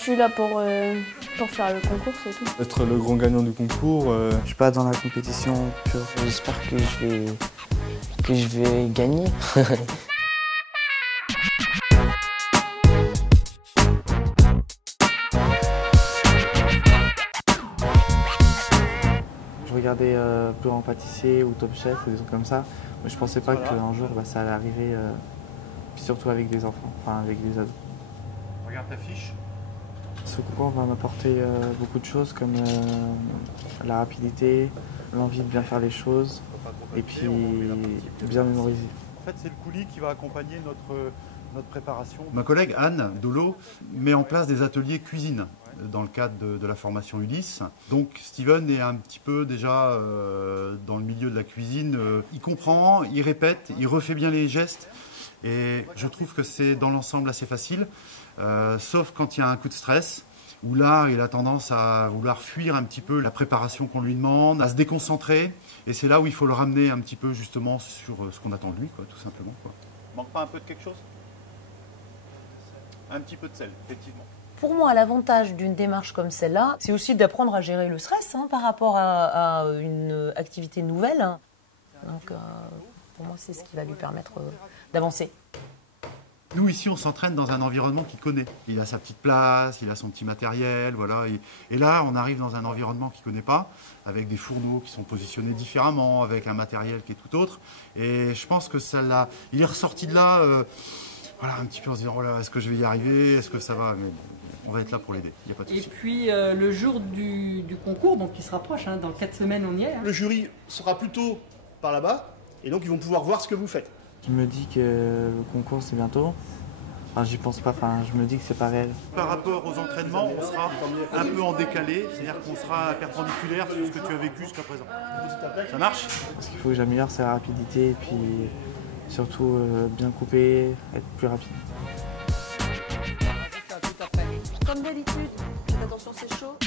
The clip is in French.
Je suis là pour faire le concours, c'est tout. Être le grand gagnant du concours. Je suis pas dans la compétition pure. J'espère que je vais gagner. Je regardais Florent Pâtissier ou Top Chef ou des trucs comme ça, mais je pensais pas qu'un jour ça allait arriver, puis surtout avec des enfants, enfin avec des ados. Regarde ta fiche. Ce concours va m'apporter beaucoup de choses comme la rapidité, l'envie de bien faire les choses et puis bien mémoriser. En fait, c'est le coulis qui va accompagner notre préparation. Ma collègue Anne Dolo met en place des ateliers cuisine dans le cadre de la formation Ulysse. Donc Steven est un petit peu déjà dans le milieu de la cuisine. Il comprend, il répète, il refait bien les gestes et je trouve que c'est dans l'ensemble assez facile, sauf quand il y a un coup de stress, où là il a tendance à vouloir fuir un petit peu la préparation qu'on lui demande, à se déconcentrer, et c'est là où il faut le ramener un petit peu justement sur ce qu'on attend de lui, quoi, tout simplement. Quoi. Manque pas un peu de quelque chose? Un petit peu de sel, effectivement. Pour moi, l'avantage d'une démarche comme celle-là, c'est aussi d'apprendre à gérer le stress par rapport à une activité nouvelle. Donc, pour moi, c'est ce qui va lui permettre d'avancer. Nous, ici, on s'entraîne dans un environnement qu'il connaît. Il a sa petite place, il a son petit matériel, voilà. Et là, on arrive dans un environnement qu'il ne connaît pas, avec des fourneaux qui sont positionnés différemment, avec un matériel qui est tout autre. Et je pense que ça l'a... Il est ressorti de là, voilà, un petit peu en se disant, oh là, est-ce que je vais y arriver? Est-ce que ça va? Mais on va être là pour l'aider, il n'y a pas de souci. Et puis, le jour du concours, donc qui se rapproche, dans 4 semaines, on y est. Le jury sera plutôt par là-bas, et donc ils vont pouvoir voir ce que vous faites. Je me dis que le concours c'est bientôt. Enfin, j'y pense pas, enfin, je me dis que c'est pas réel. Par rapport aux entraînements, on sera un peu en décalé, c'est-à-dire qu'on sera perpendiculaire sur ce que tu as vécu jusqu'à présent. Ça marche? Ce qu'il faut que j'améliore, c'est la rapidité et puis surtout bien couper, être plus rapide. Comme d'habitude, faites attention, c'est chaud.